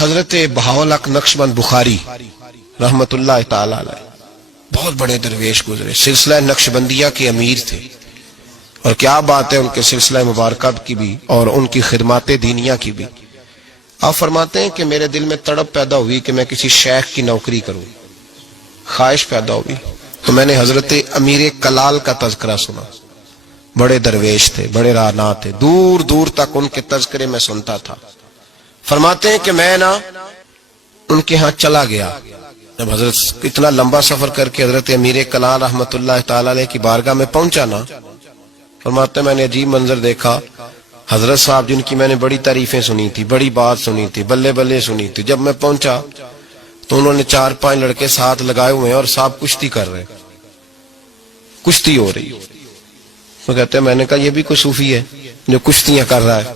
حضرت بہاؤالحق نقشبند بخاری رحمت اللہ تعالی علیہ بہت بڑے درویش گزرے، سلسلہ نقشبندیہ کے امیر تھے، اور کیا بات ہے ان کے سلسلہ مبارکہ کی بھی اور ان کی خدمات دینیہ کی بھی۔ آپ فرماتے ہیں کہ میرے دل میں تڑپ پیدا ہوئی کہ میں کسی شیخ کی نوکری کروں، خواہش پیدا ہوئی، تو میں نے حضرت امیر کلال کا تذکرہ سنا۔ بڑے درویش تھے، بڑے راہنما تھے، دور دور تک ان کے تذکرے میں سنتا تھا۔ فرماتے ہیں کہ میں ان کے ہاں چلا گیا، جب حضرت اتنا لمبا سفر کر کے حضرت امیر کلال رحمت اللہ تعالی علیہ کی بارگاہ میں پہنچا نا، فرماتے ہیں میں نے عجیب منظر دیکھا۔ حضرت صاحب جن کی میں نے بڑی تعریفیں سنی تھی، بڑی بات سنی تھی، بلے بلے سنی تھی، جب میں پہنچا تو انہوں نے 4-5 لڑکے ساتھ لگائے ہوئے ہیں اور صاحب کشتی کر رہے، کشتی ہو رہی۔ وہ کہتے ہیں میں نے کہا یہ بھی کوئی صوفی ہے جو کشتیاں کر رہا ہے،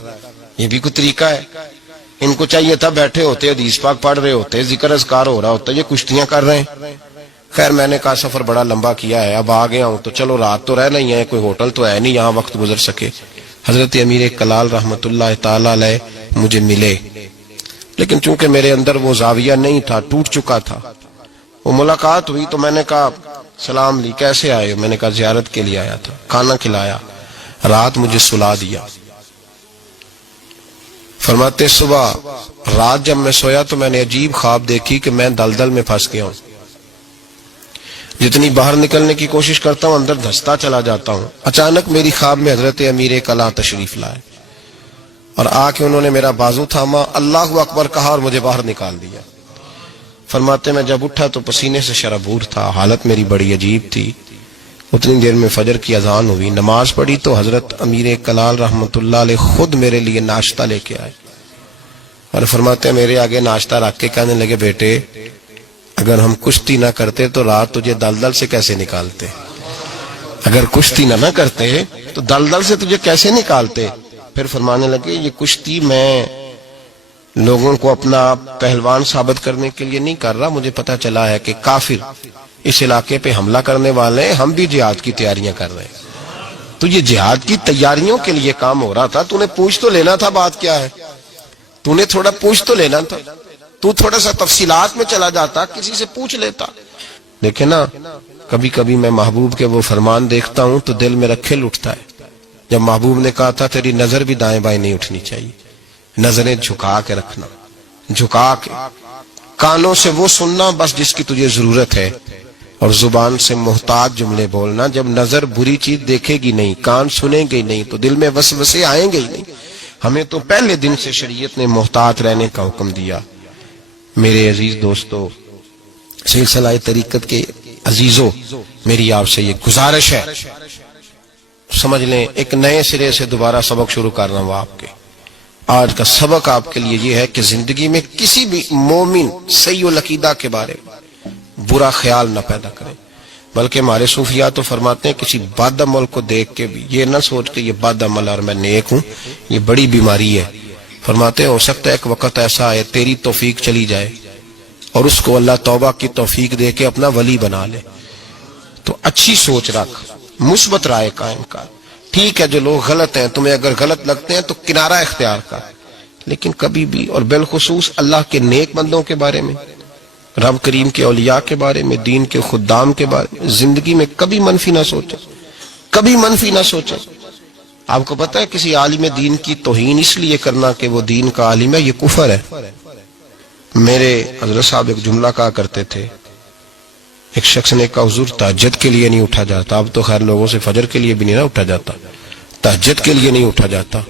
یہ بھی کوئی طریقہ ہے؟ ان کو چاہیے تھا بیٹھے ہوتے، حدیث پاک پڑھ رہے ہوتے، ذکر اذکار ہو رہا ہوتا، یہ کشتیاں کر رہے ہیں۔ خیر میں نے کہا سفر بڑا لمبا کیا ہے، اب آ گیا ہوں تو چلو رات تو رہنا ہی ہے، کوئی ہوٹل تو ہے نہیں یہاں وقت گزر سکے۔ حضرت امیر کلال رحمت اللہ تعالی علیہ مجھے ملے، لیکن چونکہ میرے اندر وہ زاویہ نہیں تھا، ٹوٹ چکا تھا۔ وہ ملاقات ہوئی تو میں نے کہا سلام لی، کیسے آئے ہو؟ میں نے کہا زیارت کے لیے آیا تھا۔ کھانا کھلایا، رات مجھے سلا دیا۔ فرماتے صبح رات جب میں سویا تو میں نے عجیب خواب دیکھی کہ میں دلدل میں پھنس گیا ہوں، جتنی باہر نکلنے کی کوشش کرتا ہوں اندر دھستا چلا جاتا ہوں۔ اچانک میری خواب میں حضرت امیر کلال تشریف لائے اور آ کے انہوں نے میرا بازو تھاما، اللہ اکبر کہا اور مجھے باہر نکال دیا۔ فرماتے میں جب اٹھا تو پسینے سے شرابور تھا، حالت میری بڑی عجیب تھی۔ اتنی دیر میں فجر کی اذان ہوئی، نماز پڑھی تو حضرت امیر کلال رحمت اللہ علیہ خود میرے لیے ناشتہ لے کے آئے اور فرماتے ہیں میرے آگے ناشتہ رکھ کے کہنے لگے بیٹے اگر ہم کشتی نہ کرتے تو رات تجھے دلدل سے کیسے نکالتے؟ اگر کشتی نہ کرتے تو دلدل سے تجھے کیسے نکالتے؟ پھر فرمانے لگے یہ کشتی میں لوگوں کو اپنا پہلوان ثابت کرنے کے لیے نہیں کر رہا، مجھے پتا چلا ہے کہ کافر اس علاقے پہ حملہ کرنے والے ہیں، ہم بھی جہاد کی تیاریاں کر رہے ہیں۔ تو یہ جہاد کی تیاریوں کے لیے کام ہو رہا تھا، تو نے پوچھ تو لینا تھا بات کیا ہے، تو نے تھوڑا پوچھ تو لینا تھا، تو تھوڑا سا تفصیلات میں چلا جاتا، کسی سے پوچھ لیتا۔ دیکھیں نا کبھی کبھی میں محبوب کے وہ فرمان دیکھتا ہوں تو دل میرا کھل اٹھتا ہے۔ جب محبوب نے کہا تھا تیری نظر بھی دائیں بائیں نہیں اٹھنی چاہیے، نظریں جھکا کے رکھنا، جھکا کے، کانوں سے وہ سننا بس جس کی تجھے ضرورت ہے، اور زبان سے محتاط جملے بولنا۔ جب نظر بری چیز دیکھے گی نہیں، کان سنیں گے نہیں تو دل میں وسوسے آئیں گے ہی نہیں۔ ہمیں تو پہلے دن سے شریعت نے محتاط رہنے کا حکم دیا۔ میرے عزیز دوستو، سلسلہ طریقت کے عزیزوں، میری آپ سے یہ گزارش ہے، سمجھ لیں ایک نئے سرے سے دوبارہ سبق شروع کر رہا ہوں آپ کے۔ آج کا سبق آپ کے لیے یہ ہے کہ زندگی میں کسی بھی مومن صحیح العقیدہ کے بارے میں برا خیال نہ پیدا کریں، بلکہ ہمارے صوفیاء تو فرماتے ہیں کسی بد عمل کو دیکھ کے بھی یہ نہ سوچ کہ یہ بد عمل اور میں نیک ہوں، یہ بڑی بیماری ہے۔ فرماتے ہیں ہو سکتا ہے ایک وقت ایسا آئے تیری توفیق چلی جائے اور اس کو اللہ توبہ کی توفیق دے کے اپنا ولی بنا لے، تو اچھی سوچ رکھ، مثبت رائے قائم کر۔ ٹھیک ہے جو لوگ غلط ہیں تمہیں اگر غلط لگتے ہیں تو کنارہ اختیار کر، لیکن کبھی بھی اور بالخصوص اللہ کے نیک بندوں کے بارے میں، رب کریم کے اولیاء کے بارے میں، دین کے خدام کے بارے میں زندگی میں کبھی منفی نہ سوچیں، کبھی منفی نہ سوچیں۔ آپ کو پتا ہے کسی عالم دین کی توہین اس لیے کرنا کہ وہ دین کا عالم ہے، یہ کفر ہے۔ میرے حضرت صاحب ایک جملہ کہا کرتے تھے، ایک شخص نے کہا حضور تہجد کے لیے نہیں اٹھا جاتا، اب تو خیر لوگوں سے فجر کے لیے بھی نہیں نہ اٹھا جاتا، تہجد کے لیے نہیں اٹھا جاتا۔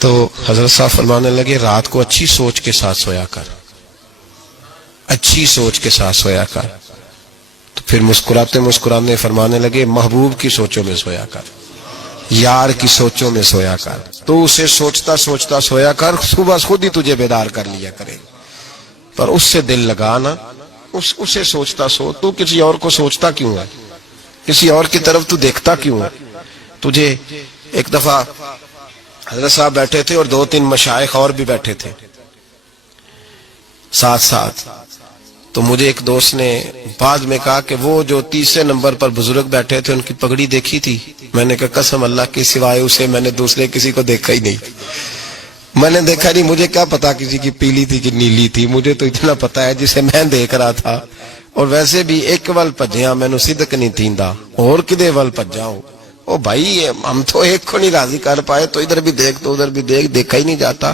تو حضرت صاحب فرمانے لگے رات کو اچھی سوچ کے ساتھ سویا کر، اچھی سوچ کے ساتھ سویا کر۔ تو پھر مسکراتے مسکرانے فرمانے لگے محبوب کی سوچوں میں سویا کر، یار کی سوچوں میں سویا کر، تو اسے سوچتا سوچتا سویا کر، صبح خود ہی تجھے بیدار کر لیا کرے، پر اس سے دل لگانا، اسے سوچتا سو، تو کسی اور کو سوچتا کیوں ہے، کسی اور کی طرف تو دیکھتا کیوں ہے؟ تجھے ایک دفعہ حضرت صاحب بیٹھے تھے اور 2-3 مشائخ اور بھی بیٹھے تھے ساتھ ساتھ، تو مجھے ایک دوست نے بعد میں کہا کہ وہ جو 30 نمبر پر بزرگ بیٹھے تھے ان کی پگڑی دیکھی تھی؟ میں نے کہا قسم اللہ کی سوائے اسے میں نے دوسرے کسی کو دیکھا ہی نہیں۔ میں نے دیکھا نہیں، مجھے کیا پتا کسی کی پیلی تھی کہ نیلی تھی، مجھے تو اتنا پتا ہے جسے میں دیکھ رہا تھا. اور ویسے بھی ایک ول پجیا مینو صدق نہیں تھیندا، اور کدے ول پجا ہوں. او بھائی ہم تو ایک کو نہیں راضی کر پائے، تو ادھر بھی دیکھ تو ادھر بھی دیکھ، دیکھا ہی نہیں جاتا.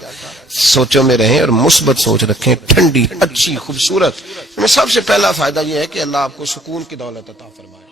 سوچوں میں رہیں اور مثبت سوچ رکھیں، ٹھنڈی اچھی خوبصورت. میں سب سے پہلا فائدہ یہ ہے کہ اللہ آپ کو سکون کی دولت عطا فرمائے.